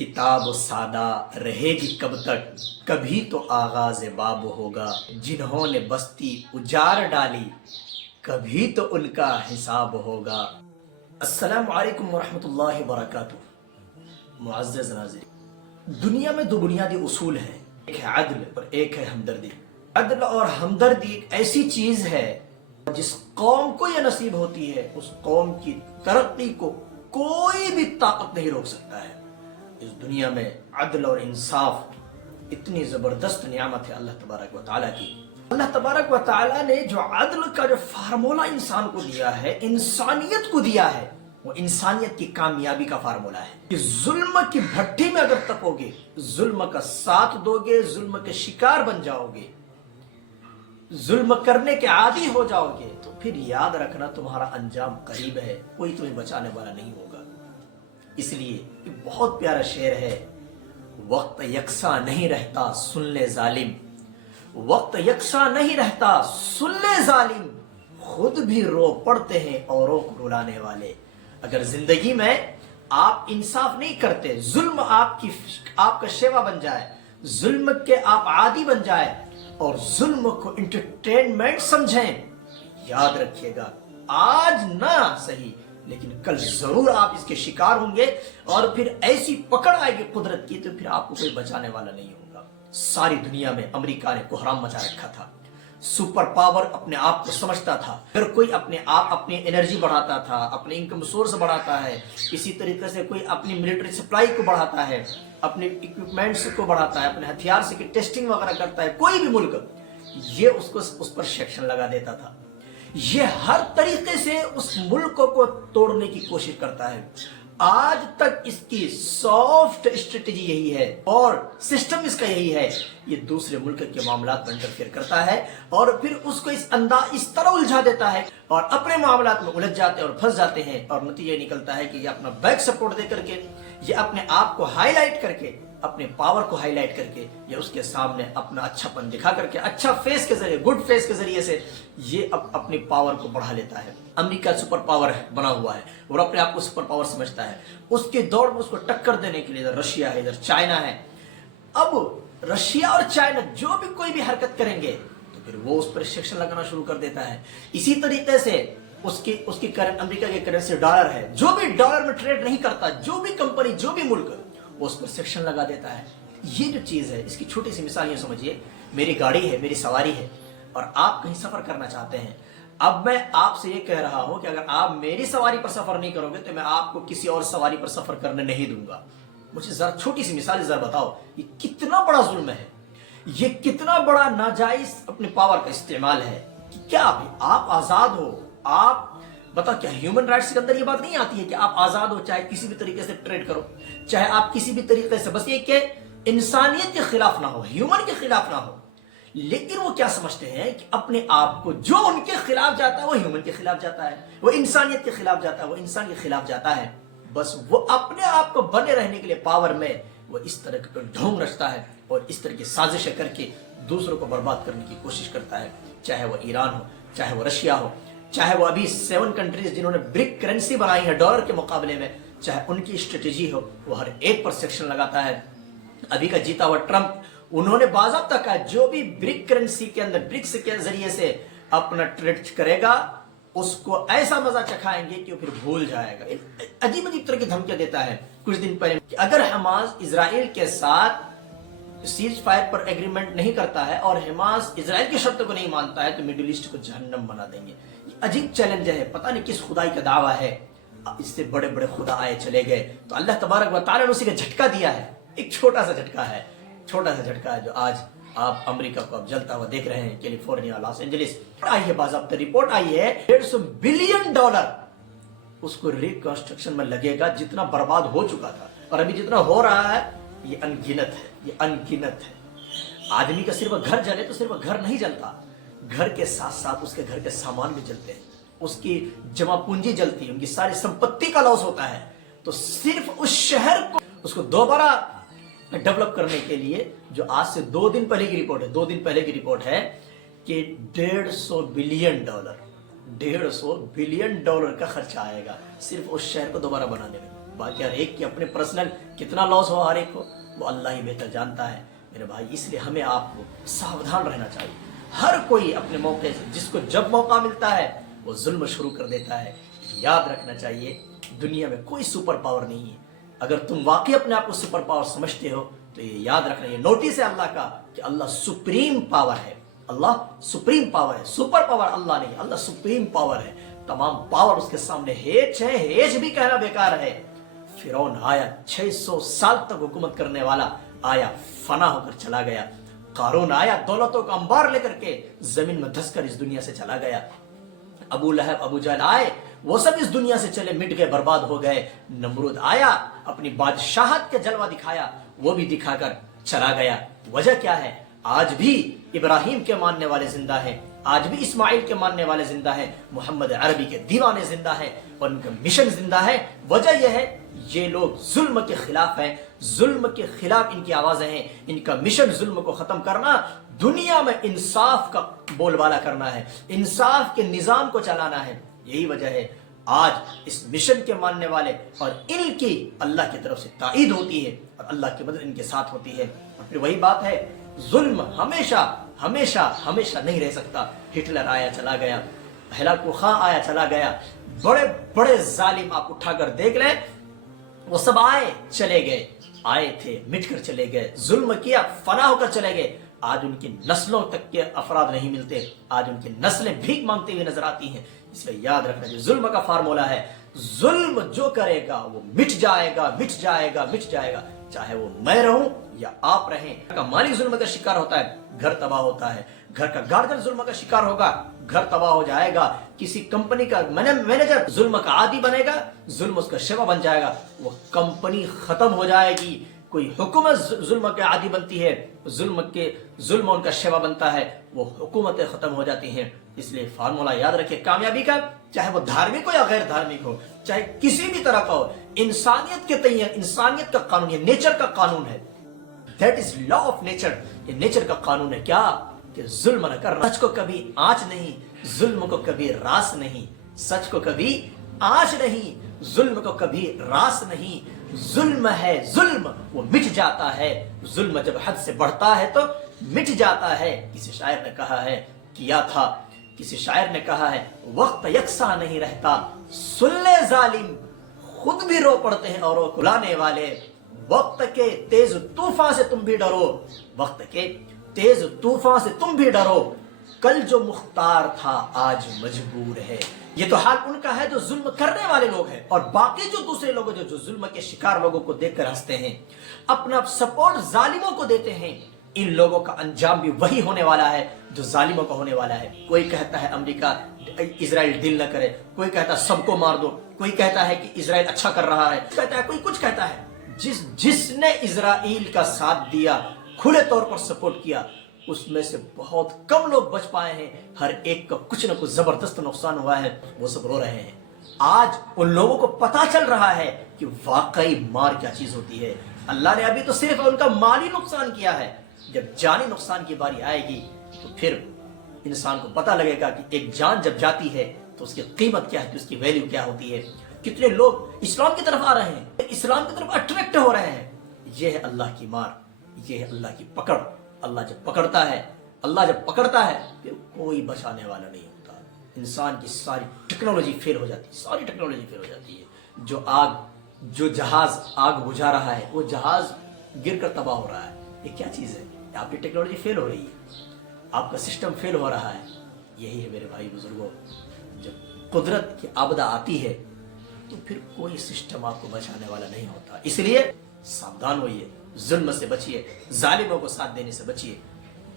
किताब सादा रहेगी कब तक, कभी तो आगाज बाब होगा। जिन्होंने बस्ती उजाड़ डाली, कभी तो उनका हिसाब होगा। अस्सलामु अलैकुम वरहमतुल्लाहि वबरकातुहू। मुअज़्ज़ज़ नाज़रीन, दुनिया में दो बुनियादी उसूल हैं, एक है अदल और एक है हमदर्दी। अदल और हमदर्दी एक ऐसी चीज है जिस कौम को यह नसीब होती है, उस कौम की तरक्की को कोई भी ताकत नहीं रोक सकता है। इस दुनिया में अदल और इंसाफ इतनी जबरदस्त नियामत है अल्लाह तबारक व तआला की। अल्लाह तबारक व तआला ने जो अदल का जो फार्मूला इंसान को दिया है, इंसानियत को दिया है, वो इंसानियत की कामयाबी का फार्मूला है कि जुल्म की भट्टी में अगर तपोगे, जुल्म का साथ दोगे, जुल्म के शिकार बन जाओगे, जुल्म करने के आदी हो जाओगे, तो फिर याद रखना तुम्हारा अंजाम करीब है, कोई तुम्हें बचाने वाला नहीं होगा। इसलिए एक बहुत प्यारा शेर है, वक्त यकसा नहीं रहता सुन ले जालिम, वक्त यकसा नहीं रहता सुन ले जालिम, खुद भी रो पड़ते हैं औरों को रुलाने वाले। अगर जिंदगी में आप इंसाफ नहीं करते, जुल्म आपका शेवा बन जाए, जुल्म के आप आदी बन जाए और जुल्म को एंटरटेनमेंट समझें, याद रखिएगा आज ना सही लेकिन कल जरूर आप इसके शिकार होंगे और फिर ऐसी पकड़ आएगी कुदरत की, तो फिर आपको कोई बचाने वाला नहीं होगा। सारी दुनिया में अमेरिका ने कोहराम मचा रखा था, सुपर पावर अपने आप को समझता था। अगर कोई अपने आप अपनी एनर्जी बढ़ाता था, अपने इनकम सोर्स बढ़ाता है, इसी तरीके से कोई अपनी मिलिट्री सप्लाई को बढ़ाता है, अपने इक्विपमेंट्स को बढ़ाता है, अपने हथियार से टेस्टिंग वगैरह करता है, कोई भी मुल्क, ये उसको उस पर सेक्शन लगा देता था। ये हर तरीके से उस मुल्क को तोड़ने की कोशिश करता है। आज तक इसकी सॉफ्ट स्ट्रेटेजी यही है और सिस्टम इसका यही है, ये दूसरे मुल्क के मामलात में इंटरफेयर करता है और फिर उसको इस तरह उलझा देता है और अपने मामलात में उलझ जाते हैं और फंस जाते हैं। और नतीजा निकलता है कि ये अपना बैक सपोर्ट दे करके, ये अपने आप को हाईलाइट करके, अपने पावर को हाईलाइट करके, ये उसके सामने अपना अच्छापन दिखा करके, अच्छा फेस के जरिए, गुड फेस के जरिए से ये अपनी पावर को बढ़ा लेता है। अमेरिका सुपर पावर बना हुआ है और अपने आप को सुपर पावर समझता है। उसके दौड़ में उसको टक्कर देने के लिए इधर रशिया है, इधर चाइना है। अब रशिया और चाइना जो भी कोई भी हरकत करेंगे तो फिर वो उस पर सेक्शन लगाना शुरू कर देता है। इसी तरीके से उसकी करंट, अमेरिका की करेंसी डॉलर है, जो भी डॉलर में ट्रेड नहीं करता, जो भी कंपनी, जो भी मुल्क, वो उस पर सेक्शन लगा देता है। ये जो चीज है, इसकी छोटी सी मिसाल ये समझिए, मेरी गाड़ी है, मेरी सवारी है और आप कहीं सफर करना चाहते हैं। अब मैं आपसे ये कह रहा हूं कि अगर आप मेरी सवारी पर सफर नहीं करोगे तो मैं आपको किसी और सवारी पर सफर करने नहीं दूंगा। मुझे जरा छोटी सी मिसाल जरा बताओ, ये कितना बड़ा जुल्म है, ये कितना बड़ा नाजायज अपने पावर का इस्तेमाल है। कि क्या आप आजाद हो, आप बताओ, क्या ह्यूमन राइट्स के अंदर ये बात नहीं आती है कि आप आजाद हो, चाहे किसी भी तरीके से ट्रेड करो, चाहे आप किसी भी तरीके से, बस ये कि इंसानियत के खिलाफ ना हो, ह्यूमन के खिलाफ ना हो। लेकिन वो क्या समझते हैं कि अपने आप को जो उनके खिलाफ जाता है वो ह्यूमन के खिलाफ जाता है, वो इंसानियत के खिलाफ जाता है, वो इंसान के खिलाफ जाता है। बस वो अपने आप को बने रहने के लिए पावर में वो इस तरह का ढोंग रचता है और इस तरह की साजिशें करके दूसरों को बर्बाद करने की कोशिश करता है। चाहे वो ईरान हो, चाहे वो रशिया हो, चाहे वो अभी 7 कंट्रीज जिन्होंने ब्रिक करेंसी बनाई है डॉलर के मुकाबले में, चाहे उनकी स्ट्रेटेजी हो, वो हर एक पर सेक्शन लगाता है। अभी का जीता हुआ ट्रंप, उन्होंने बाज़ाब्ता कहा जो भी ब्रिक करेंसी के अंदर, ब्रिक्स के जरिए से अपना ट्रेड करेगा, उसको ऐसा मजा चखाएंगे कि वो फिर भूल जाएगा। अजीब अजीब तरह की धमकियां देता है। कुछ दिन पहले कि अगर हमास इजराइल के साथ सीज फायर पर एग्रीमेंट नहीं करता है और हमास इजराइल की शर्त को नहीं मानता है तो मिडिल ईस्ट को जहन्नम बना देंगे। अजीब चैलेंज है, पता नहीं किस खुदाई का दावा है। इससे बड़े बड़े खुदा आए चले गए तो अल्लाह तबारक व तआला ने उसी का झटका दिया है। एक छोटा सा झटका है, छोटा सा झटका है जो आज आप अमेरिका को अब जलता हुआ देख रहे हैं। कैलिफोर्निया, लॉस एंजलिस आई है, बाज़ाब्ता रिपोर्ट आई है, $150 बिलियन उसको रिकंस्ट्रक्शन में लगेगा, जितना बर्बाद हो चुका था। और अभी जितना हो रहा है ये अनगिनत है, ये अनगिनत है। आदमी का सिर्फ घर जले तो सिर्फ घर नहीं जलता, घर के साथ साथ उसके घर के सामान भी जलते हैं, उसकी जमा पूंजी जलती है, उनकी सारी संपत्ति का लॉस होता है। तो सिर्फ उस शहर को, उसको दोबारा डेवलप करने के लिए, जो आज से 2 दिन पहले की रिपोर्ट है, 2 दिन पहले की रिपोर्ट है कि $150 बिलियन, $150 बिलियन का खर्चा आएगा सिर्फ उस शहर को दोबारा बनाने में। बाकी हर एक की अपने पर्सनल कितना लॉस हो हर एक को वो अल्लाह ही बेहतर जानता है मेरे भाई। इसलिए हमें आपको सावधान रहना चाहिए। हर कोई अपने मौके से, जिसको जब मौका मिलता है वो जुल्म शुरू कर देता है। याद रखना चाहिए दुनिया में कोई सुपर पावर नहीं है। अगर तुम वाकई अपने आप को सुपर पावर समझते हो तो ये याद रखना, ये नोटिस है अल्लाह का कि अल्लाह सुप्रीम पावर है। अल्लाह सुप्रीम पावर है, सुपर पावर अल्लाह नहीं, अल्लाह सुप्रीम पावर है। तमाम पावर उसके सामने हेज है, हेज भी कहना बेकार है। फिरौन आया 600 साल तक हुकूमत करने वाला आया, फना होकर चला गया। कारून आया दौलतों का अंबार लेकर के जमीन में धंसकर इस दुनिया से चला गया। अबू लहब अबू जहल आए, वो सब इस दुनिया से चले, मिट गए, बर्बाद हो गए। नमरूद आया, अपनी बादशाहत का जलवा दिखाया, वो भी दिखाकर चला गया। वजह क्या है? आज भी इब्राहिम के मानने वाले जिंदा हैं, आज भी इस्माइल के मानने वाले जिंदा हैं, मोहम्मद अरबी के दीवाने जिंदा हैं और उनका मिशन जिंदा है। वजह यह है ये लोग जुल्म के खिलाफ हैं, जुल्म के खिलाफ इनकी आवाजें हैं। इनका मिशन जुल्म को खत्म करना, दुनिया में इंसाफ का बोलबाला करना है, इंसाफ के निजाम को चलाना है। यही वजह है आज इस मिशन के मानने वाले और इनकी अल्लाह की तरफ से ताईद होती है और अल्लाह की मदद इनके साथ होती है। और फिर वही बात है, जुल्म हमेशा हमेशा हमेशा नहीं रह सकता। हिटलर आया चला गया, हलाकू खां आया चला गया, बड़े बड़े जालिम आप उठाकर देख लें, वो सब आए चले गए, आए थे मिटकर चले गए, जुल्म किया फना होकर चले गए। आज उनकी नस्लों तक के अफराद नहीं मिलते, आज उनकी नस्लें भीख मांगती हुई नजर आती हैं। इसलिए याद रखना, जो जुल्म का फार्मूला है, जुल्म जो करेगा वो मिट जाएगा, मिट जाएगा, मिट जाएगा। चाहे वो मैं रहूं या आप रहें। का मालिक जुल्म का शिकार होता है, घर तबाह होता है। घर का गार्जियन जुल्म का शिकार होगा, घर तबाह हो जाएगा। किसी कंपनी का मैनेजर जुल्म का आदी बनेगा, जुल्म उसका शेवा बन जाएगा, वो कंपनी खत्म हो जाएगी। कोई हुकूमत जुल्म के आदी बनती है, जुल्म उनका शेवा बनता है, वो हुकूमतें खत्म हो जाती हैं। इसलिए फार्मूला याद रखिए कामयाबी का, चाहे वो धार्मिक हो या गैर धार्मिक हो, चाहे किसी भी तरह का हो, इंसानियत के तय, इंसानियत का कानून, ये नेचर का कानून है। That is law of nature. ये नेचर का कानून है क्या? कि जुल्म न करना। सच को कभी आंच नहीं, जुल्म को कभी रास नहीं। सच को कभी आंच नहीं, जुल्म को कभी रास नहीं। जुल्म है जुल्म, वो मिट जाता है। जुल्म जब हद से बढ़ता है तो मिट जाता है। किसी शायर ने कहा है, किया था, किसी शायर ने कहा है, वक्त यकसा नहीं रहता, सुन ले जालिम, खुद भी रो पड़ते हैं और रुलाने वाले। वक्त के तेज तूफान से तुम भी डरो, वक्त के तेज तूफान से तुम भी डरो। कल जो मुख्तार था आज मजबूर है। ये तो हाल उनका है जो जुल्म करने वाले लोग हैं। और बाकी जो दूसरे लोग जो जुल्म के शिकार लोगों को देखकर हंसते हैं, अपना सपोर्ट जालिमों को देते हैं, इन लोगों का अंजाम भी वही होने वाला है जो जालिमों का होने वाला है। कोई कहता है अमेरिका इजराइल डील न करे, कोई कहता है सबको मार दो, कोई कहता है कि इजराइल अच्छा कर रहा है, कहता है कोई कुछ कहता है। जिसने इजराइल का साथ दिया, खुले तौर पर सपोर्ट किया, उसमें से बहुत कम लोग बच पाए हैं। हर एक का कुछ न कुछ जबरदस्त नुकसान हुआ है, वो सब रो रहे हैं। आज उन लोगों को पता चल रहा है कि वाकई मार क्या चीज होती है। अल्लाह ने अभी तो सिर्फ उनका माली नुकसान किया है, जब जानी नुकसान की बारी आएगी तो फिर इंसान को पता लगेगा कि एक जान जब जाती है तो उसकी कीमत क्या है, उसकी वैल्यू क्या होती है। कितने लोग इस्लाम की तरफ आ रहे हैं, इस्लाम की तरफ अट्रैक्ट हो रहे हैं। यह है अल्लाह की मार, यह है अल्लाह की पकड़। अल्लाह जब पकड़ता है, अल्लाह जब पकड़ता है फिर कोई बचाने वाला नहीं होता। इंसान की सारी टेक्नोलॉजी फेल हो जाती है, सारी टेक्नोलॉजी फेल हो जाती है। जो जहाज आग बुझा रहा है, वो जहाज गिरकर तबाह हो रहा है। ये क्या चीज है? आपकी टेक्नोलॉजी फेल हो रही है, आपका सिस्टम फेल हो रहा है। यही है मेरे भाई बुजुर्गों, जब कुदरत की आपदा आती है तो फिर कोई सिस्टम आपको बचाने वाला नहीं होता। इसलिए सावधान होइए, जुल्म से बचिए, जालिमों को साथ देने से बचिए,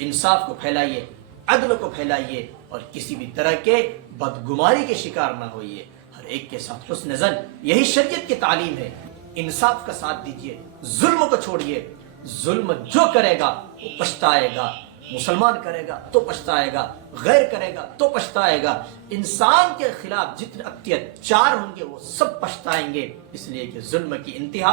इंसाफ को फैलाइए, अदल को फैलाइए और किसी भी तरह के बदगुमारी के शिकार ना होइए। हर एक के साथ हुस्न ज़न, यही शरीयत की तालीम है। इंसाफ का साथ दीजिए, जुल्म को छोड़िए। जुल्म जो करेगा वो पछताएगा। मुसलमान करेगा तो पछताएगा, गैर करेगा तो पछताएगा। इंसान के खिलाफ जितने अत्याचार होंगे वो सब पछताएंगे। इसलिए कि जुल्म की इंतहा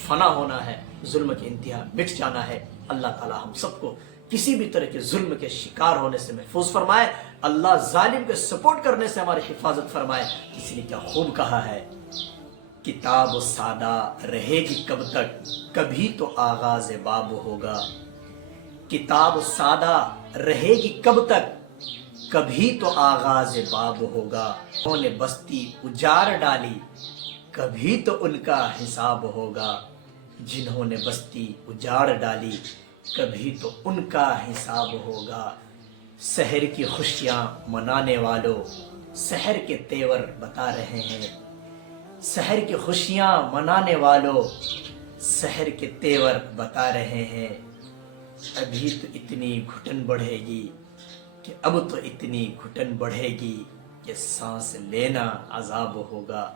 फना होना है, जुल्म की इंतहा मिट जाना है। अल्लाह ताला हम सबको किसी भी तरह के जुल्म के शिकार होने से महफूज फरमाए। अल्लाह जालिम के सपोर्ट करने से हमारी हिफाजत फरमाए। इसलिए क्या खूब कहा है, کتاب و سادہ رہے گی کب تک کبھی تو آغاز باب ہوگا کتاب و سادہ رہے گی کب تک کبھی تو آغاز باب ہوگا انہوں نے بستی اجاڑ ڈالی کبھی تو ان کا حساب ہوگا جنہوں نے بستی اجاڑ ڈالی کبھی تو ان کا حساب ہوگا سحر کی خوشیاں منانے والوں سحر کے تیور بتا رہے ہیں سحر کی خوشیاں منانے والوں سحر کے تیور بتا رہے ہیں ابھی تو اتنی گھٹن بڑھے گی کہ اب تو اتنی گھٹن بڑھے گی کہ سانس لینا عذاب ہوگا